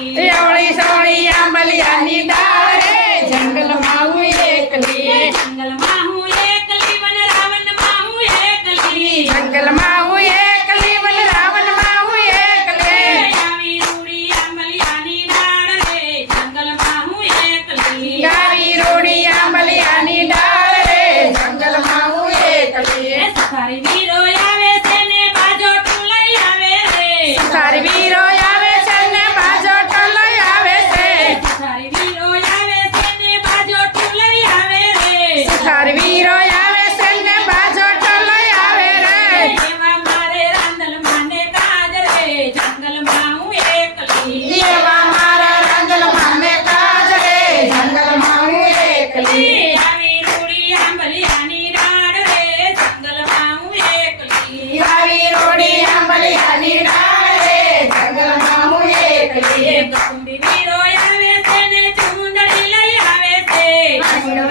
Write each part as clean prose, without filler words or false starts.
એવળી સવળી આંબલિયાની ડાળ રે જંગલમાં હું એકલી જંગલમાં હું એકલી વનરાવનમાં હું એકલી જંગલમાં હું એકલી વનરાવનમાં હું એકલી આવી રૂડી આંબલિયાની ડાળ રે જંગલમાં હું એકલી ગાવી રોડી આંબલિયાની ડાળ રે જંગલમાં હું એકલી સફારી વીરો આવે છે ને બાજોટું લઈ આવે રે તારી વીરો આવે છે ને બાજોટો લઈ આવે છે સફારી વીરો આવે છે ને બાજોટું લઈ આવે રે તારી વીરો આવે છે ને બાજોટો લઈ આવે રે એવા મારે રાંદલ માને કાજ રે જંગલમાં હું એકલી એવા મારા રંગલમાં ને કાજ રે જંગલમાં હું એકલી આવી રૂડી આંબલિયાની ડાળ રે જંગલમાં હું એકલી ગાવી રોડી આંબલિયાની ડાળ રે જંગલમાં હું એકલી કુંભી વીરો આવે છે ને ચુંદડી લઈ આવે છે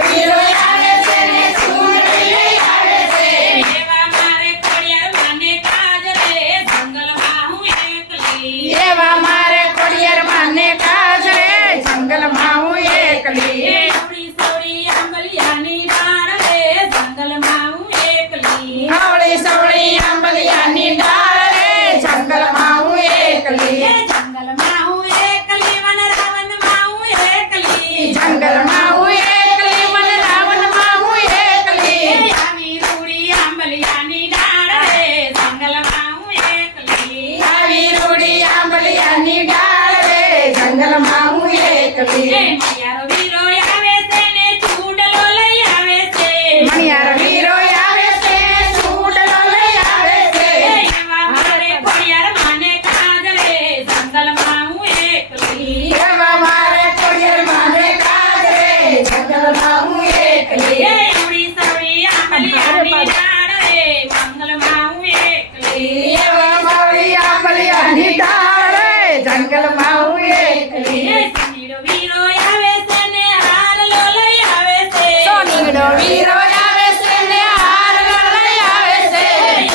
વીરો આવે છે ને ચૂંદડી લઈ આવે છે એવા મારે ખોડિયાર માને કાજ રે જંગલમાં હું એકલી એવા મારે ખોડિયારમાં ને કાજ રે જંગલમાં હું એકલી રૂડી સોડી આંબલિયાની ડાળ રે જંગલમાં હું એકલી આવળી સવળી આંબલિયાની ડાળ રે જંગલમાં હું એકલી જંગલમાં હું એકલી વનરાવનમાં હું એકલી જંગલમાં હું એકલી વનરાવનમાં હું એકલી આવી રૂડી આંબલિયાની ડાળ રે જંગલમાં હું એકલી આવી રોડી આંબલિયાની ડાળ રે જંગલમાં હું એકલી મૈયારો વીરો આવે છે ને ચૂડલો લઈ આવે છે મણિયાર વીરો આવે છે ચૂડલો લઈ આવે છે એવા મારે ખોડિયાર માને કાજ રે જંગલમાં હું એકલી એવા મારે ખોડિયારમાં ને કાજ રે જંગલમાં હું એકલી એવડી સવડી આંબલિયાની ડાળ રે જંગલમાં હું એકલી એવા મારી આંબલિયાની ડાળ રે જંગલમાં હું એકલી સોનીડો વીરો આવે છે ને હારલો લઈ આવે છે સોનીડો વીરો આવે છે ને હારલો લઈ આવે છે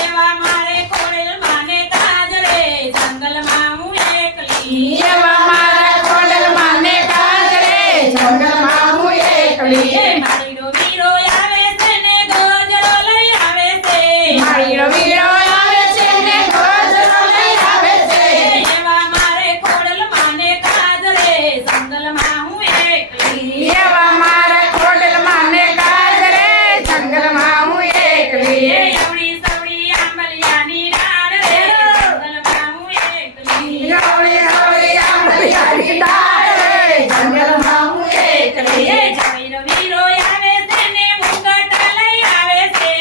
એવા મારે ખોડેલ માને કાજ રે જંગલમાં હું એકલી એવા મારા ખોડલમાં ને કાજ રે જંગલમાં હું એકલી મારીડો વીરો આવે છે ને ગોજરો લઈ આવે છે મારીનો વીરો આવે છે ને ગોજરો લઈ આવે છે એવા મારે ખોડલ માને કાજ રે જંગલમાં હું એકલી એવા મારા ખોડલમાં ને કાજ રે જંગલમાં હું એકલી એવડી સવડી આંબલિયાની ડાળ રે જંગલમાં હું એકલી ગવળી ગવળી આંબલિયાની ડાળ રે જંગલમાં હું એકલી જમીનો વીરો આવે છે ને મુંગટ લઈ આવે છે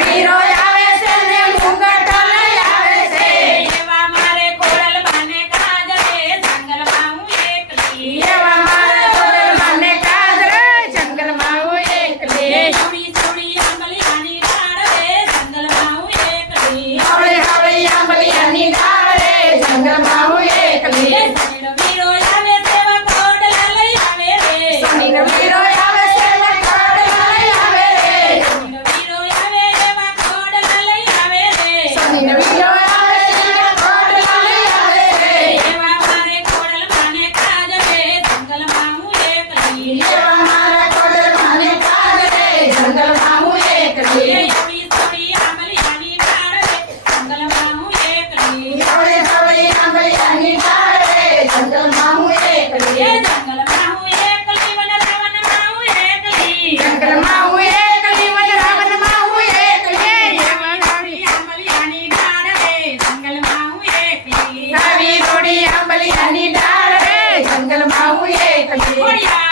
વીરો આવે છે ને મુંગટ લઈ આવે છે એવા મારે ખોડલ માને કાજ રે જંગલમાં હું એકલી એવા મારા ખોડલમાં ને કાજ રે જંગલમાં હું એકલી એવડી સવડી આંબલિયાની ડાળ રે જંગલમાં હું એકલી ગવળી ગવળી આંબલિયાની ડાળ રે જંગલમાં હું એકલી જમીનો વીરો આવે છે એવા ખોડલા લઈ આવે રે શનિનો વીરો આવે છે ને ખોડલા લઈ આવે રે જમીનો વીરો આવે એવા ખોડલા લઈ આવે રે શનિનો વીરો આવે છે ને ખોડલા લઈ આવે રે એવા મારે ખોડલ માને કાજ રે જંગલમાં હું એકલી એવા મારા ખોડલમાં ને કાજ રે જંગલમાં હું એકલી એવડી સવડી આંબલિયાની ડાળ રે જંગલમાં હું એકલી ગવળી ગવળી આંબલિયાની ડાળ રે જંગલમાં હું એકલી જંગલમાં હું એકલી વનરાવનમાં હું એકલી જંગલમાં હું એકલી વનરાવનમાં હું એકલી આંબલિયાની ડાળ રે જંગલમાં હું એકલી ગાવી રોડી આંબલિયાની ડાળ રે જંગલમાં હું એકલી ખોડિયાર